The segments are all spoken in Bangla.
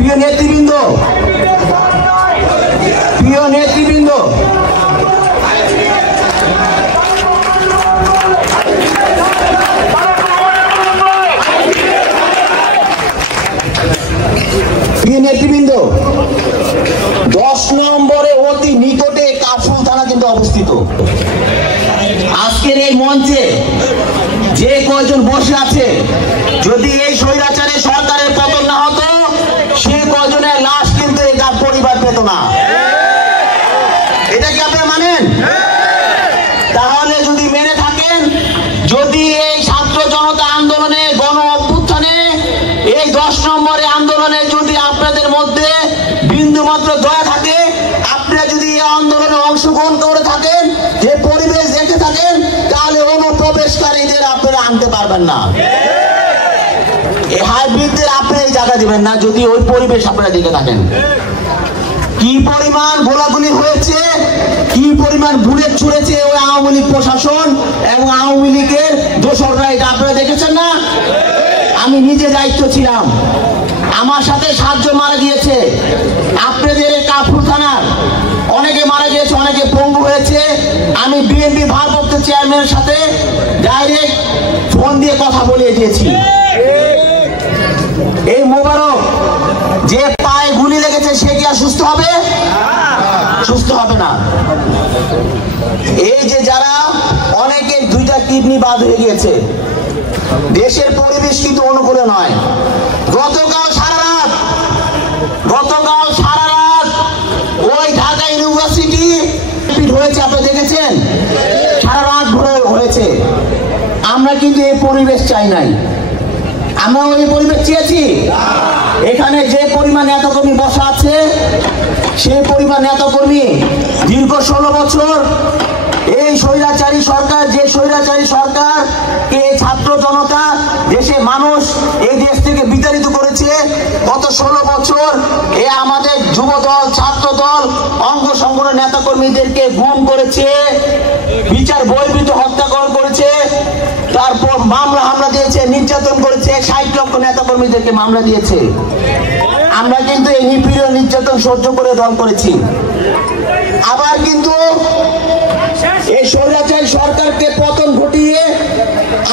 প্রিয় নেতৃবৃন্দ, প্রিয় নেতৃবৃন্দ, প্রিয় নেতৃবৃন্দ, 10 নম্বরে অতি নিকটে কাফরুল থানা কিন্তু অবস্থিত। আজকের এই মঞ্চে যে কয়জন বসে আছে, যদি এই স্বৈরাচারী সরকারের পতন না হতো, সে কয়জনের লাশ কিন্তু এই পরিবার পেত না। এটা কি আপনারা মানেন? তাহলে যদি মেনে থাকেন, যদি এই ছাত্র জনতা আন্দোলনে, গণ অভ্যুত্থানে, এই 10 নম্বরে আন্দোলনে যদি আপনাদের মধ্যে বিন্দুমাত্র দয়া থাকে, আপনারা যদি এই আন্দোলনে অংশগ্রহণ করে থাকেন, যে পরিবেশ দেখে থাকেন, তাহলে অনুপ্রবেশকারীদের আপনারা আনতে পারবেন না। এই হাইব্রিডদের আপনারা এই জায়গা দিবেন না, যদি ওই পরিবেশ আপনারা দেখে থাকেন। কি পরিমাণ গোলাগুলি হয়েছে, কি পরিমাণ বুলেট ছুড়েছে ওই আওয়ামী লীগ প্রশাসন এবং আওয়ামী লীগের দোসররা, এটা আপনারা দেখেছেন না? আমি নিজে দায়িত্ব ছিলাম, আমার সাথে 7 জন মারা গিয়েছে। আপনাদের এই কাফরুল থানার অনেকে মারা গিয়েছে, অনেকে পঙ্গু হয়েছে। আমি বিএনপি ভারপ্রাপ্ত চেয়ারম্যানের সাথে ডাইরেক্ট ফোন দিয়ে কথা বলিয়ে দিয়েছি। এই মোবারক যে পায়ে গুলি লেগেছে, সে কি আর সুস্থ হবে? সুস্থ হবে না। এই যে যারা অনেকে 2টা কিডনি বাদ হয়ে গিয়েছে, দেশের পরিবেশ কিন্তু অনুকূলে নয়। গতকাল সারা রাত ওই ঢাকা ইউনিভার্সিটি হয়েছে, আপনি দেখেছেন, সারা রাত ভরে হয়েছে। আমরা কিন্তু এই পরিবেশ চাই নাই, আমরা ওই পরিবেশ চেয়েছি। এখানে যে পরিমাণ নেতাকর্মী বসা আছে, সেই পরিমাণ নেতাকর্মী দীর্ঘ 16 বছর এই স্বৈরাচারী সরকার, যে স্বৈরাচারী সরকার এই ছাত্র জনতা, দেশে মানুষ এই দেশ থেকে বিতাড়িত করেছে। গত 16 বছর এ আমাদের যুব দল, ছাত্র দল, অঙ্গ সংগঠনের নেতাকর্মীদেরকে গুম করেছে, বিচার বহির্ভূত হত্যাকরণ করেছে, তারপর মামলা হামলা দিয়েছে, নির্যাতন করেছে। 60 লক্ষ নেতাকর্মীদেরকে মামলা দিয়েছে। আমরা কিন্তু এই নিপীড়ন, নির্যাতন সহ্য করে দল করেছি। আবার কিন্তু এই স্বৈরাচারী সরকারকে পতন ঘটিয়ে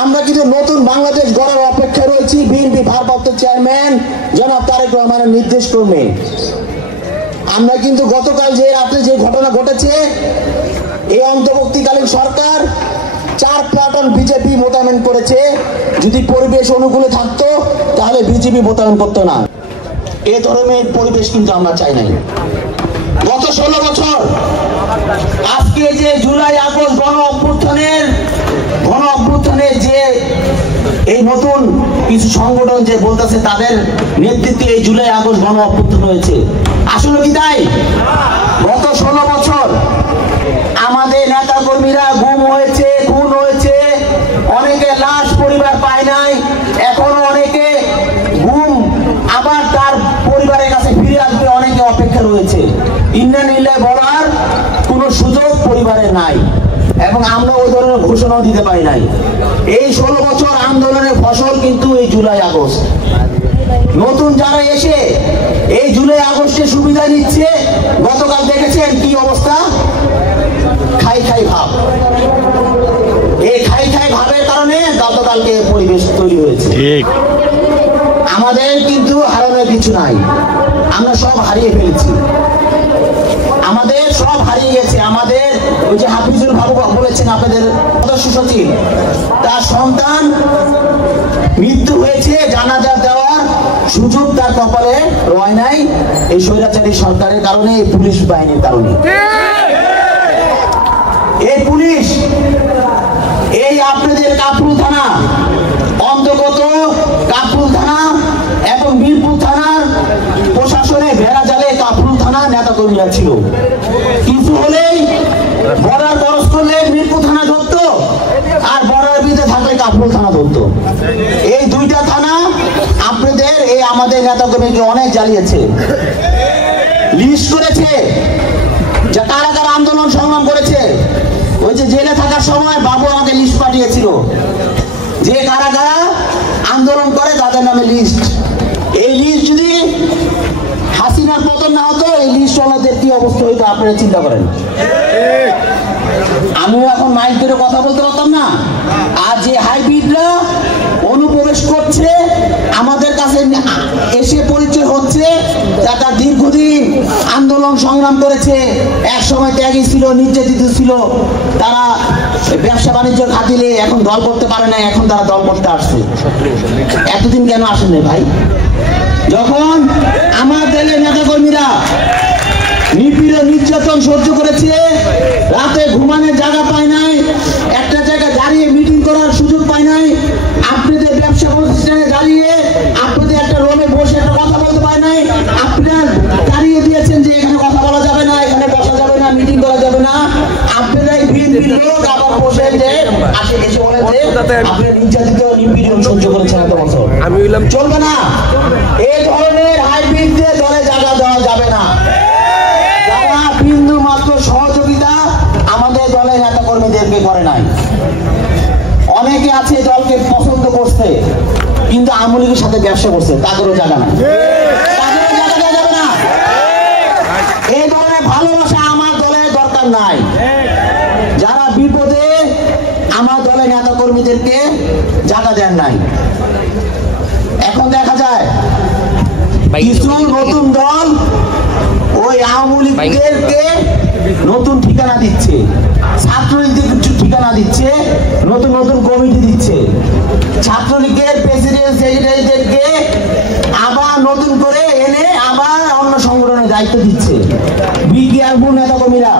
আমরা কিন্তু নতুন বাংলাদেশ গড়ার অপেক্ষায় রয়েছি। বিএনপি ভারপ্রাপ্ত চেয়ারম্যান জনাব তারেক রহমানের নির্দেশ ক্রমে আমরা কিন্তু গতকাল যে রাতে যে ঘটনা ঘটেছে, এই অন্তর্বর্তীকালীন সরকার 4 প্লাটুন বিজেপি মোতায়েন করেছে। যদি পরিবেশ অনুকূলে থাকতো, তাহলে বিজেপি মোতায়েন করতো না। এ ধরনের পরিবেশ কিন্তু আমরা চাই নাই। গত 16 বছর, আজকে যে জুলাই আগস্ট গণ অভ্যুত্থানের যে এই নতুন কিছু সংগঠন যে বলতেছে, তাদের নেতৃত্বে এই জুলাই আগস্ট গণ অভ্যুত্থান হয়েছে। আসলে কি তাই? গত 16 বছর আমাদের নেতা কর্মীরা গুম হয়েছে, খুন হয়েছে, অনেকে লাশ পরিবার পায় নাই, এখনো অনেকে গুম, আবার তার পরিবারের কাছে ফিরে আসবে, অনেকে অপেক্ষা রয়েছে। ইন্না লিল্লাহি বলার কোন সুযোগ পরিবারে নাই, এবং আমরা ওই ধরনের ঘোষণাও দিতে পারি নাই। এই 16 বছর আন্দোলনের ফসল কিন্তু এই জুলাই আগস্ট। নতুন যারা এসে এই জুলাই আগস্টে সুবিধা নিচ্ছে, গতকাল দেখেছেন কি অবস্থা, খাই ভাব। এই খাই ভাবের কারণে গতকালকে পরিবেশ তৈরি হয়েছে। আমাদের কিন্তু হারানোর কিছু নাই, আমরা সব হারিয়ে ফেলেছি, আমাদের সব হারিয়ে গেছে। আমাদের ওই যে হাফিজুল বাবু বলেছেন, আপনাদের সদস্য সচিব, তার সন্তান মৃত্যু হয়েছে, জানাজা দেওয়ার সুযোগ তার কপালে রয় নাই, এই স্বৈরাচারী সরকারের কারণে, এই পুলিশ বাহিনীর কারণে। এই পুলিশ, এই আপনাদের কাফরুল থানা অন্তর্গত কাফরুল থানা এবং মিরপুর থানার প্রশাসনে ভেড়া জালে কাফরুল থানা নেতাকর্মীরা ছিল। কিছু হলেই বর্ডার ক্রস করলে মিরপুর থানা ধরতো, আর বর্ডার ভিতরে থাকলে কাফরুল থানা ধরতো। এই 2টা থানা আপনাদের এই আমাদের নেতাকর্মীকে অনেক জ্বালিয়েছে, লিস্ট করেছে, যে কারা কারা আন্দোলন সংগ্রাম করেছে। ওই যে জেলে থাকার সময় বাবু আমাকে লিস্ট পাঠিয়েছিল, যে কারা কারা আন্দোলন করে তাদের নামে লিস্ট। এই লিস্ট যদি রিক্সাওয়ালাদের কি অবস্থা হইতো আপনারা চিন্তা করেন। আমিও এখন মাইক ধরে কথা বলতে পারতাম না। আর যে হাইব্রিডরা অনুপ্রবেশ করছে আমাদের কাছে এসে পরিচয় হচ্ছে, তারা দীর্ঘদিন আন্দোলন সংগ্রাম করেছে, এক সময় ত্যাগী ছিল, নির্যাতিত ছিল, তারা ব্যবসা বাণিজ্য খাতিলে এখন দল করতে পারে না, এখন তারা দল করতে আসছে। এতদিন কেন আসেন ভাই? যখন আমার দলের নেতা কর্মীরা নিপীড়ন নির্যাতন সহ্য করেছে, রাতে ঘুমানোর জায়গা পায় নাই, একটা জায়গায় দাঁড়িয়ে মিটিং করার সুযোগ পায় নাই, আপনাদের ব্যবসা প্রতিষ্ঠানে দাঁড়িয়ে আপনাদের একটা রুমে বসে একটা কথা বলতে পায় নাই, আপনারা দাঁড়িয়ে দিয়েছেন যে এখানে কথা বলা যাবে না, এখানে বসা যাবে না, মিটিং করা যাবে না। আপনারাই বিএনপির লোক আবার বসে যে আসে এসে বলে যে আপনারা নির্যাতিত নিপীড়ন সহ্য করেছেন এত বছর, চলবে না। এই ধরনের হাইব্রিডদের দলে জায়গা দেওয়া যাবে না। যারা বিন্দু মাত্র সহযোগিতা আমাদের দলের নেতা কর্মীদেরকে করে নাই। অনেকে আছে দলকে পছন্দ করছে কিন্তু আওয়ামী লীগের সাথে ব্যবসা করছে, তাদেরও জায়গা নাই, তাদেরও জায়গা দেওয়া যাবে না। এই ধরনের ভালোবাসা আমার দলের দরকার নাই। যারা বিপদে আমার দলের নেতা কর্মীদেরকে জায়গা দেন নাই। এখন দেখা যায় কিছু নতুন দল ওই আওয়ামী লীগদেরকে নতুন ঠিকানা দিচ্ছে, ছাত্রলীগদের ঠিকানা দিচ্ছে, নতুন নতুন কমিটি দিচ্ছে, ছাত্রলীগের প্রেসিডেন্ট সেক্রেটারিদেরকে আবার নতুন করে এনে আবার অন্য সংগঠনের দায়িত্ব দিচ্ছে। বিজ্ঞানপুর নেতা কর্মীরা